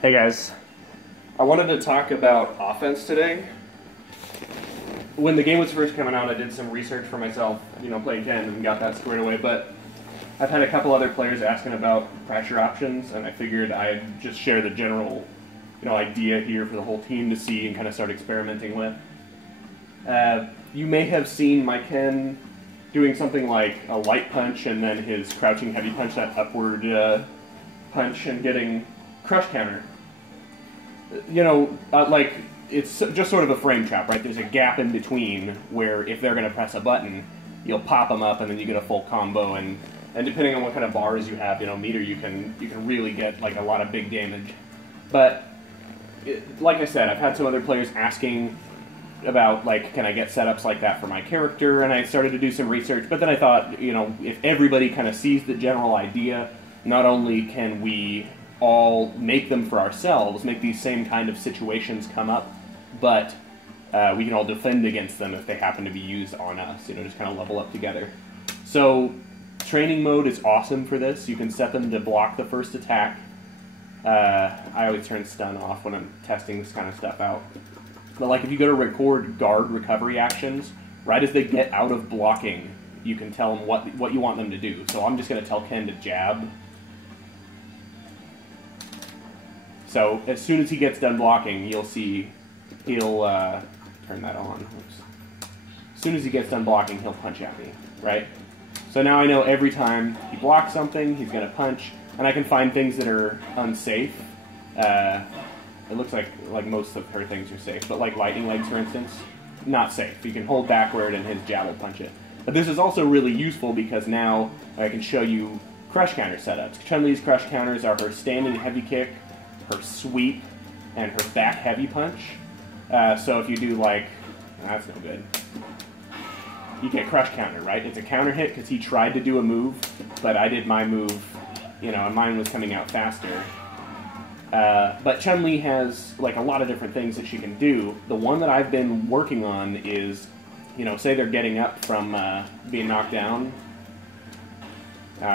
Hey guys, I wanted to talk about offense today. When the game was first coming out, I did some research for myself, playing 10 and got that squared away, but I've had a couple other players asking about pressure options, and I figured I'd just share the general, idea here for the whole team to see and kind of start experimenting with. You may have seen my Ken doing something like a light punch and then his crouching heavy punch, that upward punch, and getting crush counter. It's just sort of a frame trap, right? There's a gap in between where if they're going to press a button, you'll pop them up and then you get a full combo, and depending on what kind of bars you have, meter, you can really get like a lot of big damage. But like I said, I've had some other players asking about, like, can I get setups like that for my character, and I started to do some research, but then I thought, if everybody kind of sees the general idea, not only can we all make them for ourselves, make these same kind of situations come up, but we can all defend against them if they happen to be used on us, just kind of level up together. So training mode is awesome for this. You can set them to block the first attack. I always turn stun off when I'm testing this kind of stuff out. But like if you go to record guard recovery actions, right as they get out of blocking, you can tell them what you want them to do. So I'm just going to tell Ken to jab. So as soon as he gets done blocking, you'll see he'll turn that on. Oops. As soon as he gets done blocking, he'll punch at me, right? So now I know every time he blocks something, he's going to punch, and I can find things that are unsafe. It looks like most of her things are safe, but like lightning legs, for instance, not safe. You can hold backward and his jab will punch it. But this is also really useful because now I can show you crush counter setups. Chun-Li's crush counters are her standing heavy kick, her sweep, and her back heavy punch. So if you do that's no good. You get crush counter, right? It's a counter hit because he tried to do a move, but I did my move, and mine was coming out faster. But Chun-Li has a lot of different things that she can do. The one that I've been working on is, say they're getting up from being knocked down.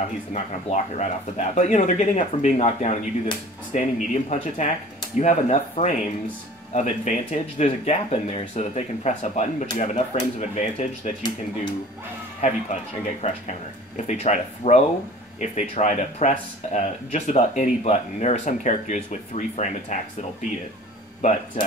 He's not going to block it right off the bat. But, they're getting up from being knocked down, and you do this standing medium punch attack. You have enough frames of advantage. There's a gap in there so that they can press a button, but you have enough frames of advantage that you can do heavy punch and get crush counter. If they try to throw, if they try to press just about any button. There are some characters with 3-frame attacks that'll beat it, but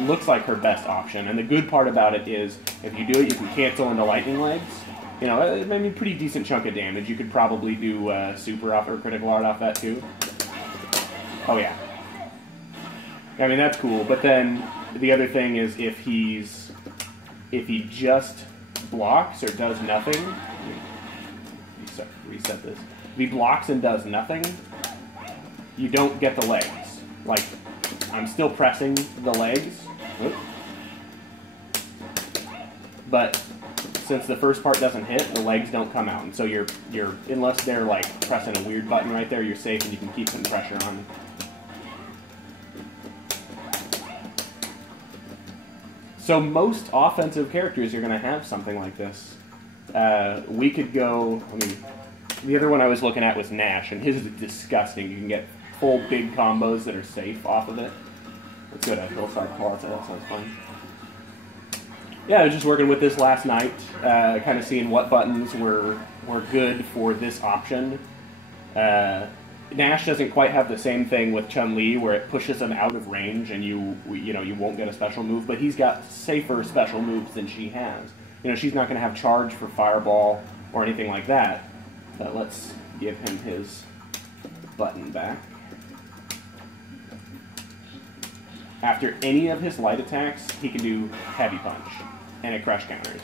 looks like her best option. And the good part about it is, if you do it, you can cancel into lightning legs. It may be a pretty decent chunk of damage. You could probably do super off or critical art off that too. Oh yeah. I mean, that's cool. But then the other thing is, if he just blocks or does nothing. Reset this. If he blocks and does nothing, you don't get the legs. Like, I'm still pressing the legs. Oops. But since the first part doesn't hit, the legs don't come out. And so you're unless they're pressing a weird button right there, you're safe and you can keep some pressure on. So most offensive characters are going to have something like this. We could go, the other one I was looking at was Nash, and his is disgusting. You can get full big combos that are safe off of it. Let's go to Hillside Plaza. That sounds fun. Yeah, I was just working with this last night, kind of seeing what buttons were good for this option. Nash doesn't quite have the same thing with Chun-Li, where it pushes him out of range and you won't get a special move, but he's got safer special moves than she has. She's not going to have charge for Fireball or anything like that. But let's give him his button back. After any of his light attacks, he can do heavy punch, and it crush counters.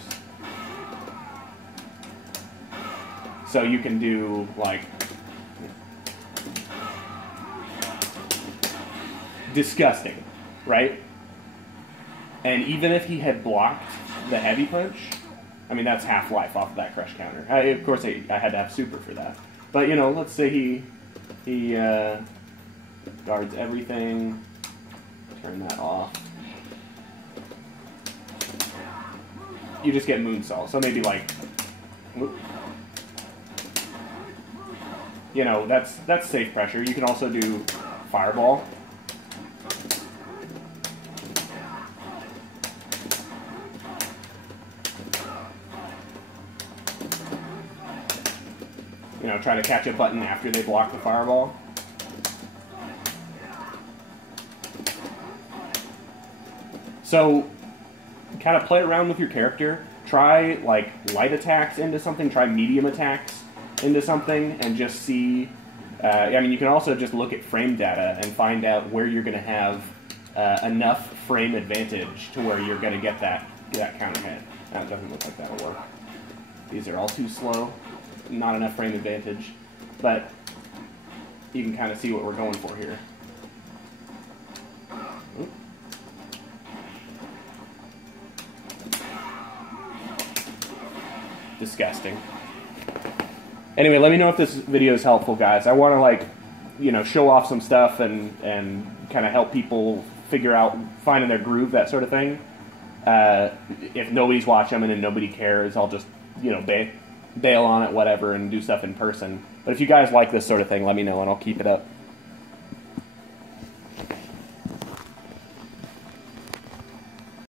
So you can do, disgusting, right? And even if he had blocked the heavy punch, that's half life off of that crush counter. Of course, I had to have super for that. But, let's say he guards everything. Turn that off. You just get moonsault. So maybe whoop. That's safe pressure. You can also do fireball. try to catch a button after they block the fireball. So, kind of play around with your character. Try, like, light attacks into something. Try medium attacks into something and just see... I mean, you can also just look at frame data and find out where you're going to have enough frame advantage to where you're going to get that counter hit. That doesn't look like that'll work. These are all too slow. Not enough frame advantage. But you can kind of see what we're going for here. Oop. Disgusting. Anyway, let me know if this video is helpful, guys. I want to, like, show off some stuff and kind of help people figure out finding their groove, that sort of thing. If nobody's watching them and nobody cares, I'll just, bail on it, whatever, and do stuff in person. But if you guys like this sort of thing, let me know and I'll keep it up.